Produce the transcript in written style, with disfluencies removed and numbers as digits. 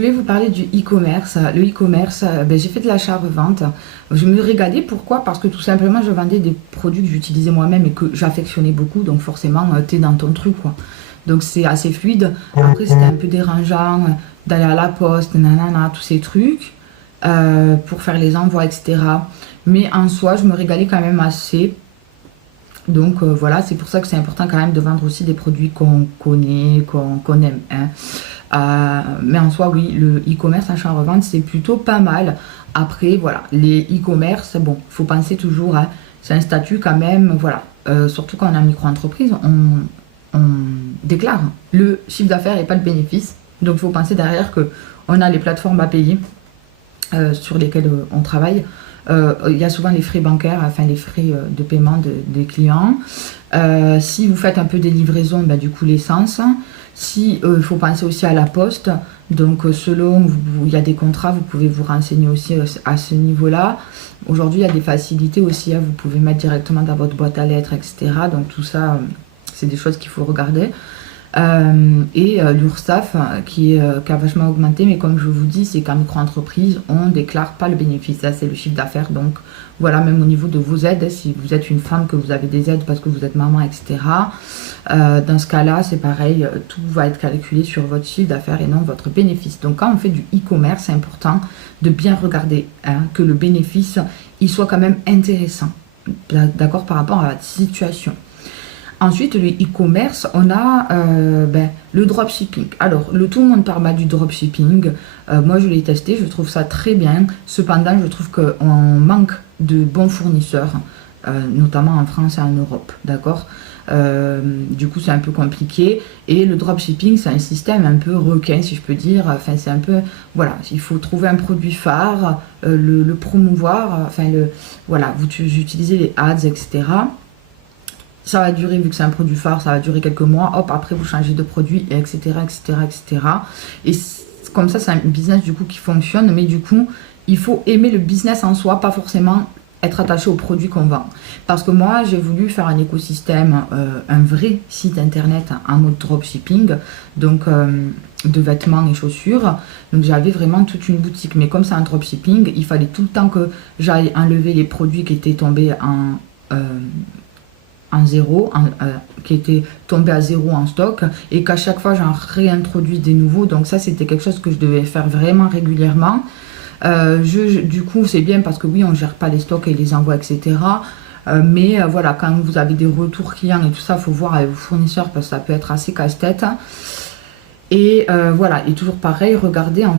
Je vais vous parler du e-commerce. Le e-commerce, j'ai fait de l'achat-revente. Je me régalais, pourquoi? Parce que tout simplement, je vendais des produits que j'utilisais moi-même et que j'affectionnais beaucoup. Donc forcément, t'es dans ton truc, quoi. Donc c'est assez fluide. Après, c'était un peu dérangeant d'aller à la poste, nanana, tous ces trucs, pour faire les envois, etc. Mais en soi, je me régalais quand même assez. Donc voilà, c'est pour ça que c'est important quand même de vendre aussi des produits qu'on connaît, qu'on aime, hein. Mais en soi, oui, le e-commerce achat-revente, c'est plutôt pas mal. Après, voilà, les e-commerce, bon, il faut penser toujours, hein, c'est un statut quand même, voilà. Surtout quand on est en micro-entreprise, on déclare le chiffre d'affaires et pas le bénéfice. Donc il faut penser derrière que on a les plateformes à payer sur lesquelles on travaille. Il y a souvent les frais bancaires, enfin les frais de paiement des clients. Si vous faites un peu des livraisons, du coup l'essence. Si il faut penser aussi à la poste, donc selon il y a des contrats, vous pouvez vous renseigner aussi à ce niveau-là. Aujourd'hui, il y a des facilités aussi, hein, vous pouvez mettre directement dans votre boîte à lettres, etc. Donc tout ça, c'est des choses qu'il faut regarder. L'URSSAF qui a vachement augmenté, mais comme je vous dis, c'est qu'en micro-entreprise, on ne déclare pas le bénéfice, ça c'est le chiffre d'affaires. Donc voilà, même au niveau de vos aides, si vous êtes une femme, que vous avez des aides parce que vous êtes maman, etc. Dans ce cas-là, c'est pareil, tout va être calculé sur votre chiffre d'affaires et non votre bénéfice. Donc quand on fait du e-commerce, c'est important de bien regarder, hein, que le bénéfice, il soit quand même intéressant, d'accord, par rapport à la situation. Ensuite, le e-commerce, on a le dropshipping. Alors, tout le monde parle du dropshipping. Moi, je l'ai testé, je trouve ça très bien. Cependant, je trouve qu'on manque de bons fournisseurs, notamment en France et en Europe, d'accord? Du coup, c'est un peu compliqué. Et le dropshipping, c'est un système un peu requin, si je peux dire. Enfin, c'est un peu, voilà, il faut trouver un produit phare, le promouvoir. Voilà, vous utilisez les ads, etc. Ça va durer, vu que c'est un produit phare, ça va durer quelques mois. Hop, après vous changez de produit, etc., etc., etc. Et comme ça, c'est un business du coup qui fonctionne. Mais du coup, il faut aimer le business en soi, pas forcément être attaché au produit qu'on vend. Parce que moi, j'ai voulu faire un écosystème, un vrai site internet en mode dropshipping, donc de vêtements et chaussures. Donc j'avais vraiment toute une boutique. Mais comme c'est un dropshipping, il fallait tout le temps que j'aille enlever les produits qui étaient tombés en zéro, qui était tombé à zéro en stock, et qu'à chaque fois j'en réintroduis des nouveaux. Donc ça, c'était quelque chose que je devais faire vraiment régulièrement. Du coup, c'est bien parce que oui, on gère pas les stocks et les envois, etc. Voilà, quand vous avez des retours clients et tout ça, il faut voir avec vos fournisseurs parce que ça peut être assez casse-tête. Et voilà, et toujours pareil, regardez en